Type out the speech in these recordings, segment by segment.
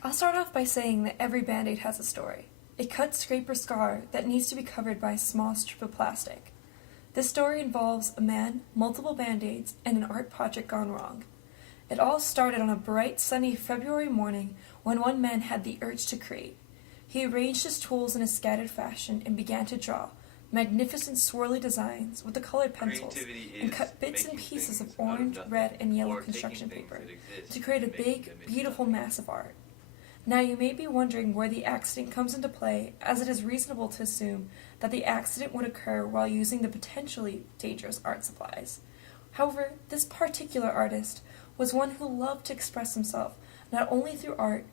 I'll start off by saying that every band-aid has a story. A cut, scrape, or scar that needs to be covered by a small strip of plastic. This story involves a man, multiple band-aids, and an art project gone wrong. It all started on a bright, sunny February morning when one man had the urge to create. He arranged his tools in a scattered fashion and began to draw magnificent swirly designs with the colored pencils and cut bits and pieces of orange, red, and yellow construction paper to create a big, beautiful mass of art. Now you may be wondering where the accident comes into play, as it is reasonable to assume that the accident would occur while using the potentially dangerous art supplies. However, this particular artist was one who loved to express himself not only through art,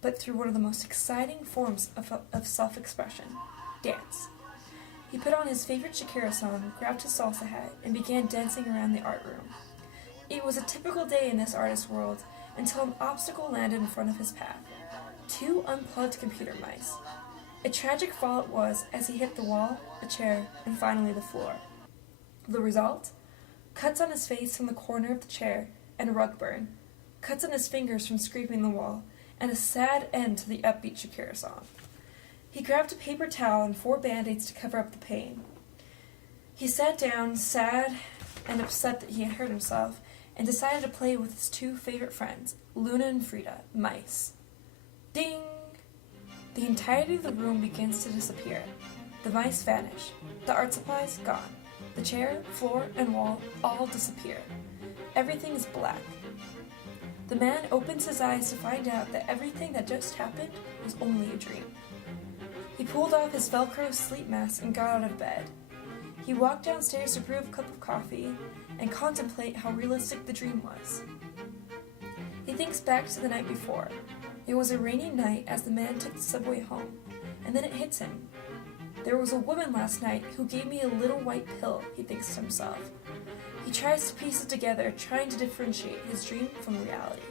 but through one of the most exciting forms of self-expression, dance. He put on his favorite Shakira song, grabbed his salsa hat, and began dancing around the art room. It was a typical day in this artist's world until an obstacle landed in front of his path. Two unplugged computer mice. A tragic fall it was as he hit the wall, a chair, and finally the floor. The result? Cuts on his face from the corner of the chair and rug burn, cuts on his fingers from scraping the wall, and a sad end to the upbeat Shakira song. He grabbed a paper towel and 4 band-aids to cover up the pain. He sat down, sad and upset that he had hurt himself, and decided to play with his 2 favorite friends, Luna and Frida, mice. Ding! The entirety of the room begins to disappear. The mice vanish. The art supplies, gone. The chair, floor, and wall all disappear. Everything is black. The man opens his eyes to find out that everything that just happened was only a dream. He pulled off his Velcro sleep mask and got out of bed. He walked downstairs to brew a cup of coffee and contemplate how realistic the dream was. He thinks back to the night before. It was a rainy night as the man took the subway home, and then it hits him. There was a woman last night who gave me a little white pill, he thinks to himself. He tries to piece it together, trying to differentiate his dream from reality.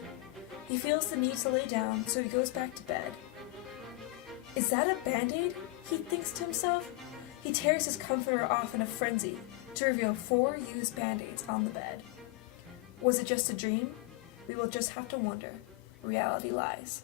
He feels the need to lay down, so he goes back to bed. Is that a band-aid? He thinks to himself. He tears his comforter off in a frenzy to reveal 4 used band-aids on the bed. Was it just a dream? We will just have to wonder. Reality lies.